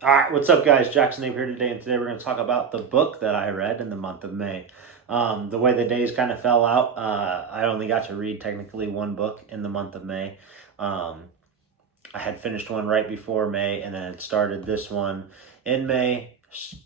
All right, what's up, guys? Jackson Abe here today, and today we're going to talk about the book that I read in the month of May. The way the days kind of fell out, I only got to read technically one book in the month of May. Um, I had finished one right before May, and then it started this one in May.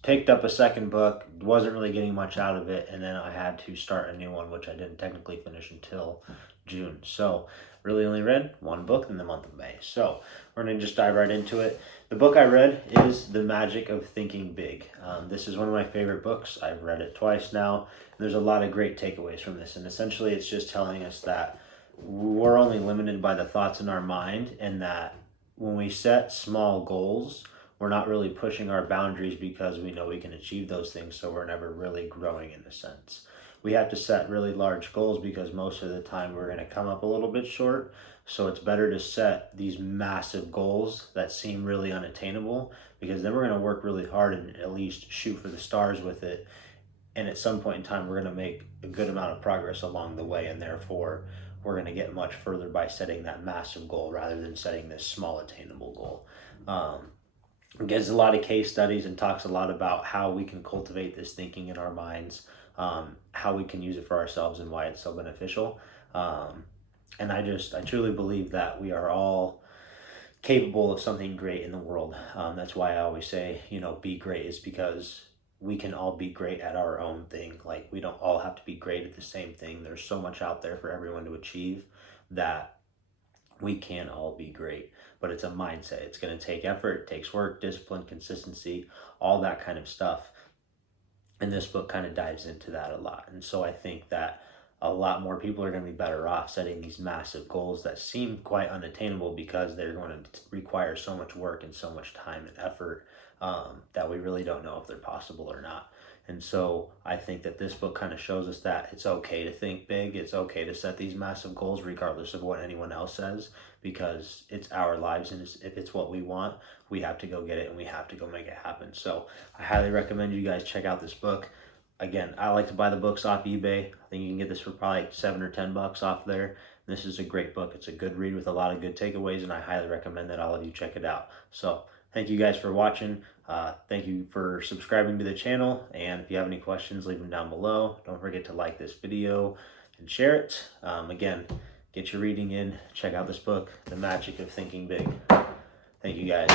Picked up a second book, wasn't really getting much out of it, and then I had to start a new one, which I didn't technically finish until June. So, really only read one book in the month of May. So, we're going to just dive right into it. The book I read is The Magic of Thinking Big. This is one of my favorite books. I've read it twice now. There's a lot of great takeaways from this, and essentially, it's just telling us that we're only limited by the thoughts in our mind, and that when we set small goals, we're not really pushing our boundaries because we know we can achieve those things, so we're never really growing in a sense. We have to set really large goals because most of the time we're going to come up a little bit short. So it's better to set these massive goals that seem really unattainable, because then we're going to work really hard and at least shoot for the stars with it. And at some point in time, we're going to make a good amount of progress along the way, and therefore we're going to get much further by setting that massive goal rather than setting this small attainable goal. It gives a lot of case studies and talks a lot about how we can cultivate this thinking in our minds, how we can use it for ourselves, and why it's so beneficial. Um, and I truly believe that we are all capable of something great in the world. That's why I always say, be great, is because we can all be great at our own thing. Like, we don't all have to be great at the same thing. There's so much out there for everyone to achieve that we can all be great. But it's a mindset. It's going to take effort, it takes work, discipline, consistency, all that kind of stuff. And this book kind of dives into that a lot. And so I think that a lot more people are going to be better off setting these massive goals that seem quite unattainable, because they're going to require so much work and so much time and effort, that we really don't know if they're possible or not. And so I think that this book kind of shows us that it's okay to think big. It's okay to set these massive goals regardless of what anyone else says, because it's our lives, and if it's what we want, we have to go get it and we have to go make it happen. So I highly recommend you guys check out this book. Again, I like to buy the books off eBay. I think you can get this for probably like $7 or $10 off there. This is a great book. It's a good read with a lot of good takeaways, and I highly recommend that all of you check it out. So thank you guys for watching. Thank you for subscribing to the channel. And if you have any questions, leave them down below. Don't forget to like this video and share it. Again, get your reading in. Check out this book, The Magic of Thinking Big. Thank you guys.